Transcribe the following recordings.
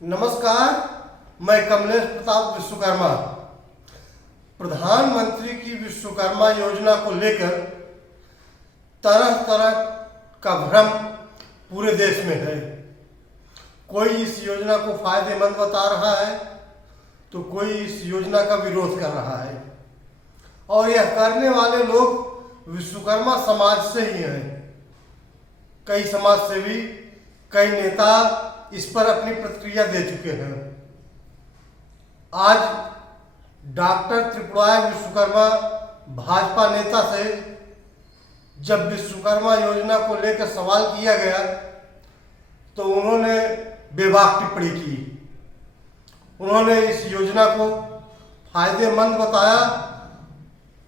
नमस्कार, मैं कमलेश प्रताप विश्वकर्मा। प्रधानमंत्री की विश्वकर्मा योजना को लेकर तरह तरह का भ्रम पूरे देश में है। कोई इस योजना को फायदेमंद बता रहा है तो कोई इस योजना का विरोध कर रहा है, और यह करने वाले लोग विश्वकर्मा समाज से ही हैं। कई समाज सेवी, कई नेता इस पर अपनी प्रतिक्रिया दे चुके हैं। आज डॉक्टर त्रिपुराय विश्वकर्मा भाजपा नेता से जब विश्वकर्मा योजना को लेकर सवाल किया गया तो उन्होंने बेबाक टिप्पणी की। उन्होंने इस योजना को फायदेमंद बताया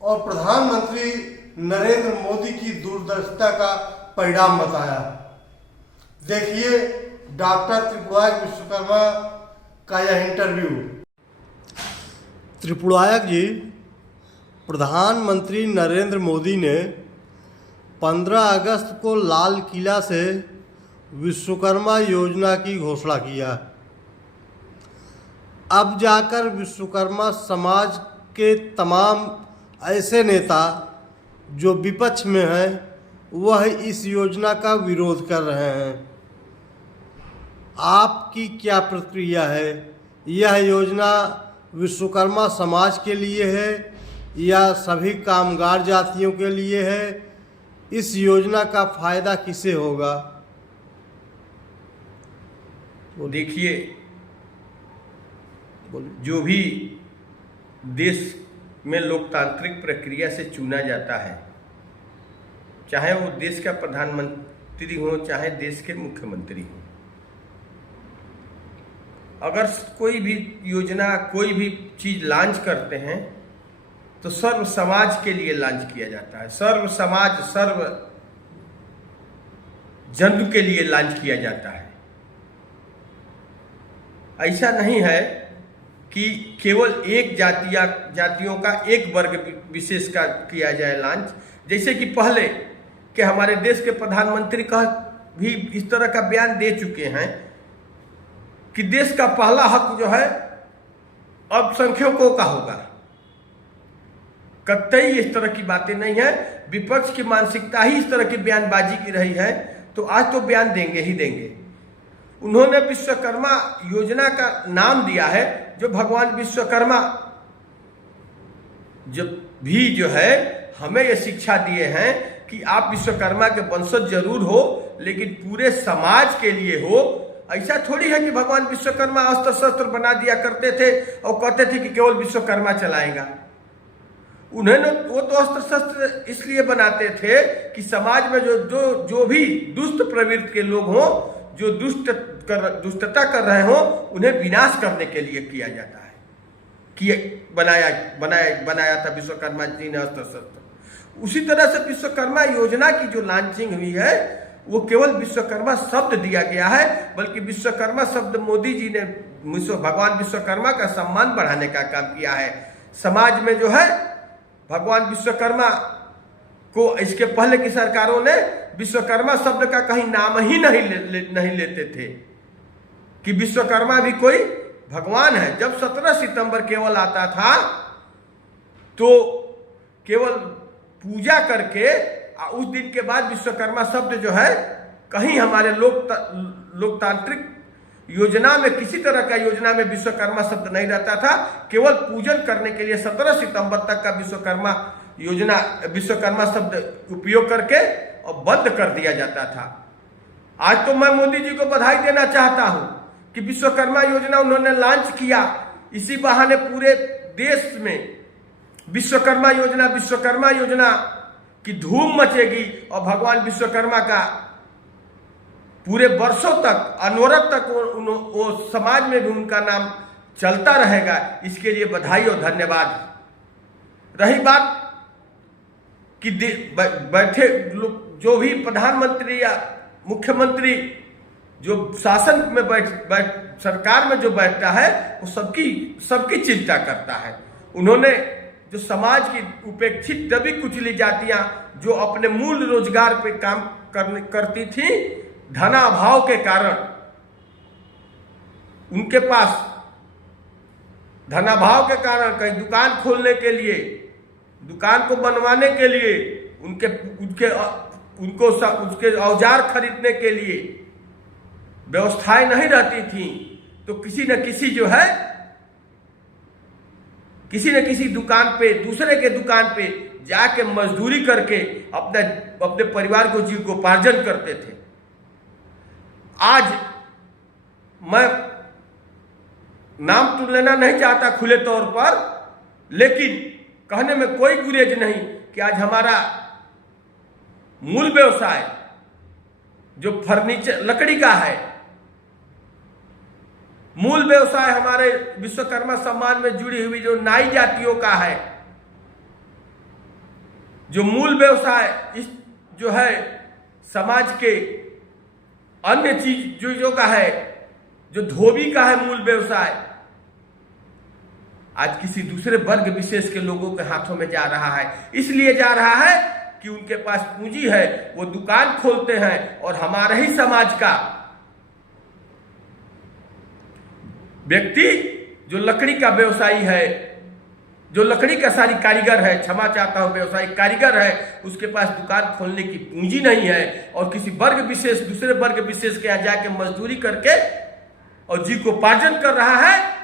और प्रधानमंत्री नरेंद्र मोदी की दूरदर्शिता का परिणाम बताया। देखिए डॉक्टर त्रिपुराय विश्वकर्मा का यह इंटरव्यू। त्रिपुरायक जी, प्रधानमंत्री नरेंद्र मोदी ने 15 अगस्त को लाल किला से विश्वकर्मा योजना की घोषणा किया। अब जाकर विश्वकर्मा समाज के तमाम ऐसे नेता जो विपक्ष में हैं वह इस योजना का विरोध कर रहे हैं। आपकी क्या प्रतिक्रिया है? यह योजना विश्वकर्मा समाज के लिए है या सभी कामगार जातियों के लिए है? इस योजना का फायदा किसे होगा? देखिए, जो भी देश में लोकतांत्रिक प्रक्रिया से चुना जाता है, चाहे वो देश का प्रधानमंत्री हो चाहे देश के मुख्यमंत्री हो, अगर कोई भी योजना, कोई भी चीज लॉन्च करते हैं तो सर्व समाज के लिए लॉन्च किया जाता है। सर्व समाज, सर्व जन के लिए लॉन्च किया जाता है। ऐसा नहीं है कि केवल एक जातियों का, एक वर्ग विशेष का किया जाए लॉन्च। जैसे कि पहले कि हमारे देश के प्रधानमंत्री का भी इस तरह का बयान दे चुके हैं कि देश का पहला हक जो है अल्पसंख्यकों का होगा। कतई इस तरह की बातें नहीं है। विपक्ष की मानसिकता ही इस तरह की बयानबाजी की रही है, तो आज तो बयान देंगे ही देंगे। उन्होंने विश्वकर्मा योजना का नाम दिया है, जो भगवान विश्वकर्मा जो है हमें यह शिक्षा दिए हैं कि आप विश्वकर्मा के वंशज जरूर हो, लेकिन पूरे समाज के लिए हो। ऐसा थोड़ी है कि भगवान विश्वकर्मा अस्त्र शस्त्र बना दिया करते थे और कहते थे कि केवल विश्वकर्मा चलाएगा। उन्होंने वो तो अस्त्र शस्त्र इसलिए बनाते थे कि समाज में जो भी दुष्ट प्रवृत्ति के लोग हों, जो दुष्टता कर रहे हों, उन्हें विनाश करने के लिए किया जाता है कि बनाया था विश्वकर्मा जी ने अस्त्र शस्त्र। उसी तरह से विश्वकर्मा योजना की जो लॉन्चिंग हुई है वो केवल विश्वकर्मा शब्द दिया गया है, बल्कि विश्वकर्मा शब्द मोदी जी ने भगवान विश्वकर्मा का सम्मान बढ़ाने का काम किया है। समाज में जो है भगवान विश्वकर्मा को, इसके पहले की सरकारों ने विश्वकर्मा शब्द का कहीं नाम ही नहीं लेते थे कि विश्वकर्मा भी कोई भगवान है। जब 17 सितंबर केवल आता था तो केवल पूजा करके उस दिन के बाद विश्वकर्मा शब्द जो है कहीं हमारे लोकतांत्रिक योजना में, किसी तरह का योजना में विश्वकर्मा शब्द नहीं रहता था। केवल पूजन करने के लिए 17 सितंबर तक का विश्वकर्मा शब्द उपयोग करके और बंद कर दिया जाता था। आज तो मैं मोदी जी को बधाई देना चाहता हूं कि विश्वकर्मा योजना उन्होंने लॉन्च किया। इसी बहाने पूरे देश में विश्वकर्मा योजना की धूम मचेगी और भगवान विश्वकर्मा का पूरे वर्षों तक, अनवरत तक वो समाज में भी उनका नाम चलता रहेगा। इसके लिए बधाई और धन्यवाद। रही बात कि बैठे जो भी प्रधानमंत्री या मुख्यमंत्री जो शासन में सरकार में जो बैठता है वो सबकी चिंता करता है। उन्होंने जो समाज की उपेक्षित दबी कुचली जातियां जो अपने मूल रोजगार पे काम करती थी, धनाभाव के कारण उनके पास धनाभाव के कारण कहीं दुकान खोलने के लिए, दुकान को बनवाने के लिए, उसके औजार खरीदने के लिए व्यवस्थाएं नहीं रहती थी, तो किसी न किसी जो है किसी न किसी दुकान पे, दूसरे के दुकान पे जाके मजदूरी करके अपने परिवार को जीविकोपार्जन करते थे। आज मैं नाम तो लेना नहीं चाहता खुले तौर पर, लेकिन कहने में कोई गुरेज नहीं कि आज हमारा मूल व्यवसाय जो फर्नीचर लकड़ी का है, मूल व्यवसाय हमारे विश्वकर्मा सम्मान में जुड़ी हुई जो नाई जातियों का है, जो मूल व्यवसाय इस जो है समाज के अन्य चीजों का है, जो धोबी का है मूल व्यवसाय, आज किसी दूसरे वर्ग विशेष के लोगों के हाथों में जा रहा है। इसलिए जा रहा है कि उनके पास पूंजी है, वो दुकान खोलते हैं और हमारे ही समाज का व्यक्ति जो लकड़ी का व्यवसायी है, जो लकड़ी का सारी कारीगर है, क्षमा चाहता हूं, व्यवसायिक कारीगर है, उसके पास दुकान खोलने की पूंजी नहीं है और किसी वर्ग विशेष, दूसरे वर्ग विशेष के यहाँ जाके मजदूरी करके और जीविकोपार्जन कर रहा है।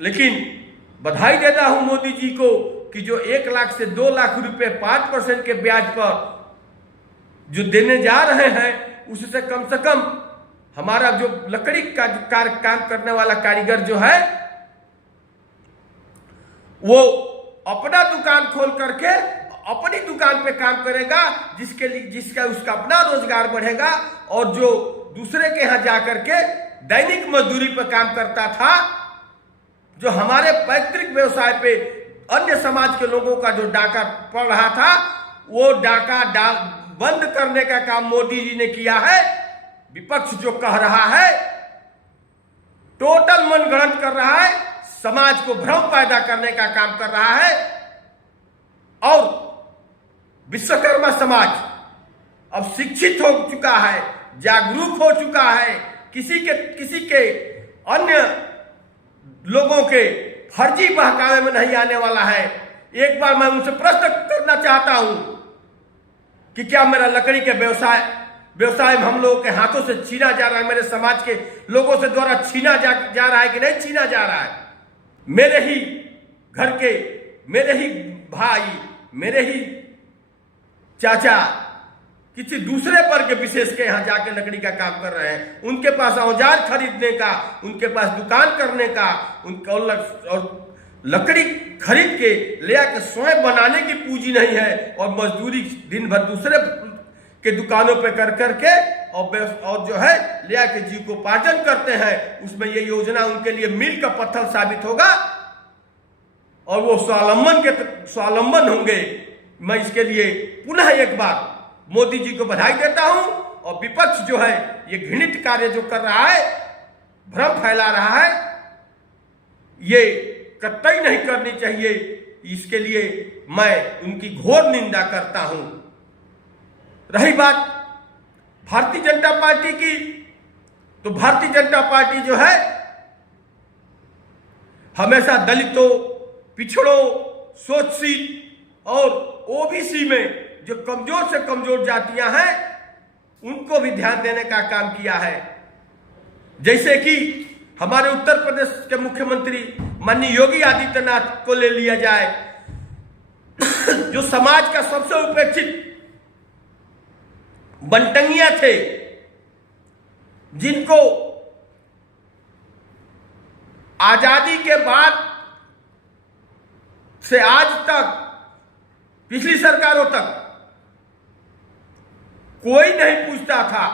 लेकिन बधाई देता हूं मोदी जी को कि जो 1 लाख से 2 लाख रुपए 5% के ब्याज पर जो देने जा रहे हैं, उससे कम से कम हमारा जो लकड़ी का काम करने वाला कारीगर जो है वो अपना दुकान खोल करके अपनी दुकान पे काम करेगा, जिसका उसका अपना रोजगार बढ़ेगा। और जो दूसरे के यहां जाकर के दैनिक मजदूरी पर काम करता था, जो हमारे पैतृक व्यवसाय पे अन्य समाज के लोगों का जो डाका पड़ रहा था, वो डाका बंद करने का काम मोदी जी ने किया है। विपक्ष जो कह रहा है, टोटल मनगढ़ंत कर रहा है, समाज को भ्रम पैदा करने का काम कर रहा है। और विश्वकर्मा समाज अब शिक्षित हो चुका है, जागरूक हो चुका है, किसी के अन्य लोगों के फर्जी बहकावे में नहीं आने वाला है। एक बार मैं उनसे प्रश्न करना चाहता हूं कि क्या मेरा लकड़ी के व्यवसाय हम लोगों के हाथों से छीना जा रहा है, मेरे समाज के लोगों से द्वारा छीना जा रहा है कि नहीं छीना जा रहा है? मेरे ही घर के, मेरे ही भाई, मेरे ही चाचा किसी दूसरे वर्ग विशेष के यहाँ जाके लकड़ी का काम कर रहे हैं, उनके पास औजार खरीदने का, उनके पास दुकान करने का, उनका और लकड़ी खरीद के ले आके स्वयं बनाने की पूंजी नहीं है, और मजदूरी दिन भर दूसरे के दुकानों पे कर करके और जो है ले आके जीविकोपार्जन करते हैं। उसमें ये योजना उनके लिए मील का पत्थर साबित होगा और वो स्वावलंबन होंगे। मैं इसके लिए पुनः एक बार मोदी जी को बधाई देता हूं, और विपक्ष जो है ये घृणित कार्य जो कर रहा है, भ्रम फैला रहा है, ये कतई नहीं करनी चाहिए। इसके लिए मैं उनकी घोर निंदा करता हूं। रही बात भारतीय जनता पार्टी की, तो भारतीय जनता पार्टी जो है हमेशा दलितों, पिछड़ों, शोषित और ओबीसी में जो कमजोर से कमजोर जातियां हैं उनको भी ध्यान देने का काम किया है। जैसे कि हमारे उत्तर प्रदेश के मुख्यमंत्री माननीय योगी आदित्यनाथ को ले लिया जाए, जो समाज का सबसे उपेक्षित बनटंगिया थे, जिनको आजादी के बाद से आज तक, पिछली सरकारों तक कोई नहीं पूछता था,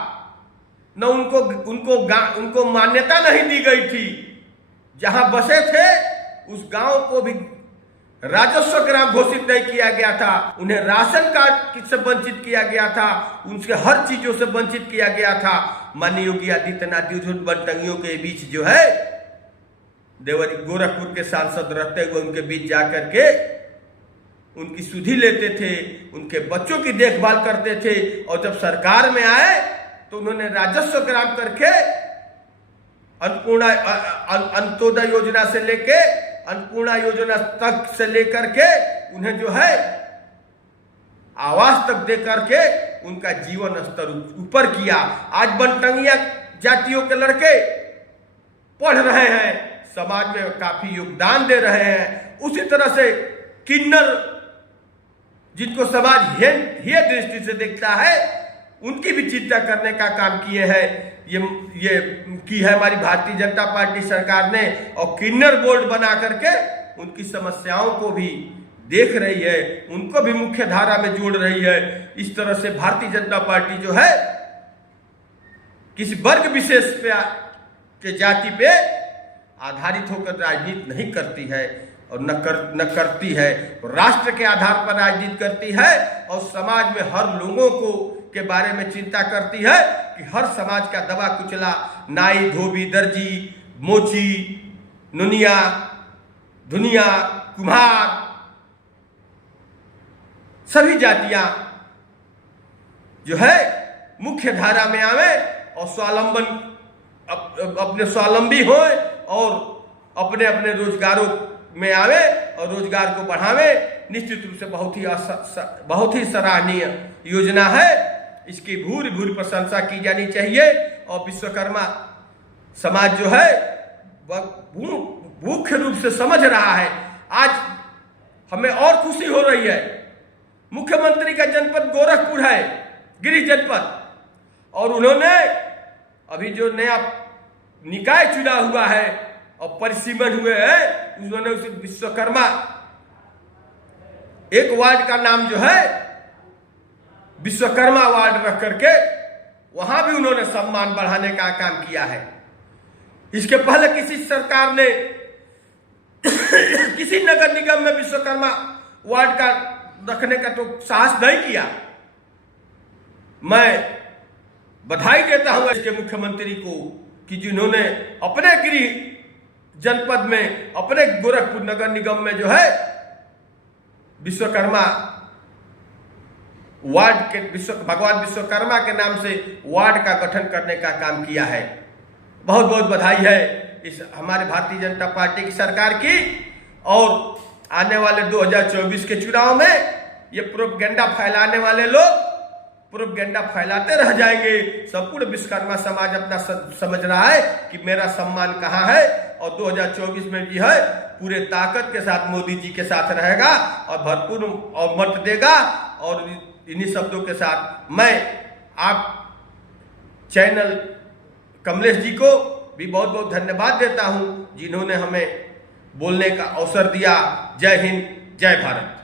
न उनको मान्यता नहीं दी गई थी। जहां बसे थे उस गांव को भी राजस्व ग्राम घोषित नहीं किया गया था, उन्हें राशन कार्ड से वंचित किया गया था, उनसे हर चीजों से वंचित किया गया था। माननीय योगी आदित्यनाथ जी बनटंगियों के बीच जो है देवरी गोरखपुर के सांसद रहते हुए उनके बीच जाकर के उनकी सुधि लेते थे, उनके बच्चों की देखभाल करते थे, और जब सरकार में आए तो उन्होंने राजस्व ग्राम करके अंत्योदय योजना से लेके अन्नपूर्णा योजना तक से लेकर के उन्हें जो है आवास तक दे करके उनका जीवन स्तर ऊपर किया। आज बनटंगिया जातियों के लड़के पढ़ रहे हैं, समाज में काफी योगदान दे रहे हैं। उसी तरह से किन्नर, जिनको समाज ये दृष्टि से देखता है, उनकी भी चिंता करने का काम किए हैं। ये की है हमारी भारतीय जनता पार्टी सरकार ने, और किन्नर बोर्ड बना करके उनकी समस्याओं को भी देख रही है, उनको भी मुख्य धारा में जोड़ रही है। इस तरह से भारतीय जनता पार्टी जो है किसी वर्ग विशेष के जाति पे आधारित होकर राजनीति नहीं करती है और न करती है, राष्ट्र के आधार पर राजनीति करती है और समाज में हर लोगों को के बारे में चिंता करती है कि हर समाज का दबा कुचला, नाई, धोबी, दर्जी, मोची, नुनिया, धुनिया, कुम्हार, सभी जातियां जो है मुख्य धारा में आवे और स्वावलंबन अपने स्वावलंबी हो और अपने अपने रोजगारों में आवे और रोजगार को बढ़ावे। निश्चित रूप से बहुत ही सराहनीय योजना है। इसकी भूरी भूरी प्रशंसा की जानी चाहिए। और विश्वकर्मा समाज जो है मुख्य रूप से समझ रहा है। आज हमें और खुशी हो रही है, मुख्यमंत्री का जनपद गोरखपुर है, गिरिडीह जनपद, और उन्होंने अभी जो नया निकाय चुना हुआ है और परिसीमन हुए हैं, उन्होंने उसे विश्वकर्मा एक वार्ड का नाम जो है विश्वकर्मा वार्ड रख करके वहां भी उन्होंने सम्मान बढ़ाने का काम किया है। इसके पहले किसी सरकार ने किसी नगर निगम में विश्वकर्मा वार्ड का रखने का तो साहस नहीं किया। मैं बधाई देता हूं इसके मुख्यमंत्री को कि जिन्होंने अपने गिरिडीह जनपद में, अपने गोरखपुर नगर निगम में जो है विश्वकर्मा वार्ड के भगवान विश्वकर्मा के नाम से वार्ड का गठन करने का काम किया है। बहुत बहुत बधाई है इस हमारे भारतीय जनता पार्टी की सरकार की। और आने वाले 2024 के चुनाव में ये प्रोपगेंडा फैलाने वाले लोग प्रोपगेंडा फैलाते रह जाएंगे। संपूर्ण विश्वकर्मा समाज अपना समझ रहा है कि मेरा सम्मान कहाँ है, और 2024 में भी है पूरे ताकत के साथ मोदी जी के साथ रहेगा और भरपूर और मत देगा। और इन्हीं शब्दों के साथ मैं आप चैनल कमलेश जी को भी बहुत बहुत धन्यवाद देता हूं, जिन्होंने हमें बोलने का अवसर दिया। जय हिंद, जय भारत।